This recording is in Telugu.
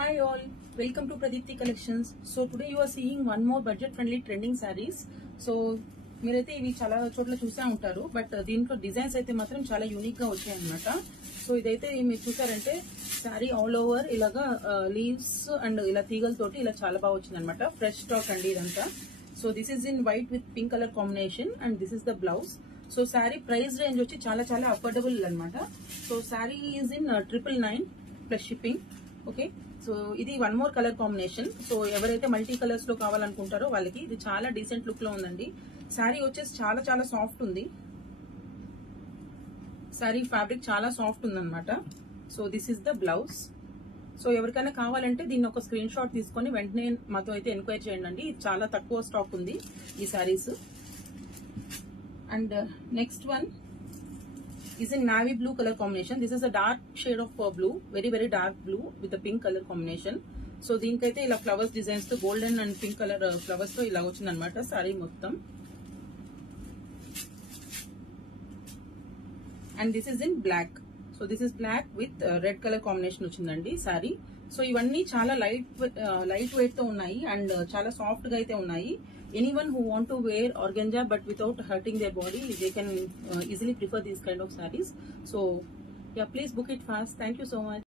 Hi all, welcome to Pradipti Collections. So today you are seeing one more budget friendly trending sarees. So మీరైతే ఇవి చాలా చోట్ల చూసే ఉంటారు, బట్ దీంట్లో డిజైన్స్ అయితే మాత్రం చాలా యూనిక్ గా వచ్చాయి అన్నమాట. సో ఇదైతే మీరు చూసారంటే సారీ ఆల్ ఓవర్ ఇలాగా లీవ్స్ అండ్ ఇలా తీగలతోటి ఇలా చాలా బాగా వచ్చింది అనమాట. ఫ్రెష్ స్టాక్ అండి ఇదంతా. So this is in white with pink colour combination and this is the blouse. So sari price range వచ్చి చాలా చాలా అఫోర్డబుల్ అనమాట. So sari is in 999 plus shipping. Okay, so ఇది one more colour combination. So ఎవరైతే మల్టీ కలర్స్ లో కావాలనుకుంటారో వాళ్ళకి ఇది చాలా డీసెంట్ లుక్ లో ఉందండి. శారీ వచ్చేసి చాలా చాలా సాఫ్ట్ ఉంది. శారీ ఫ్యాబ్రిక్ చాలా సాఫ్ట్ ఉందన్నమాట. So this is the blouse. So ఎవరికైనా కావాలంటే దీన్ని ఒక స్క్రీన్ షాట్ తీసుకొని వెంటనే మాతో అయితే ఎంక్వైరీ చేయండి. ఇది చాలా తక్కువ స్టాక్ ఉంది ఈ saris. And next one is in navy blue color combination. This is a dark shade of blue, very dark blue with a pink color combination. So దీనికైతే ఇలా ఫ్లవర్స్ డిజైన్స్ తో golden and pink colour flowers తో ఇలా వచ్చింది అనమాట సారీ మొత్తం. And this is in black. So this is black with red colour combination వచ్చిందండి సారీ. సో ఇవన్నీ చాలా లైట్ వెయిట్ తో ఉన్నాయి అండ్ చాలా సాఫ్ట్ గా అయితే ఉన్నాయి. Anyone who want to wear organza but without hurting their body, they can easily prefer these kind of sarees. So yeah, please book it fast. Thank you so much.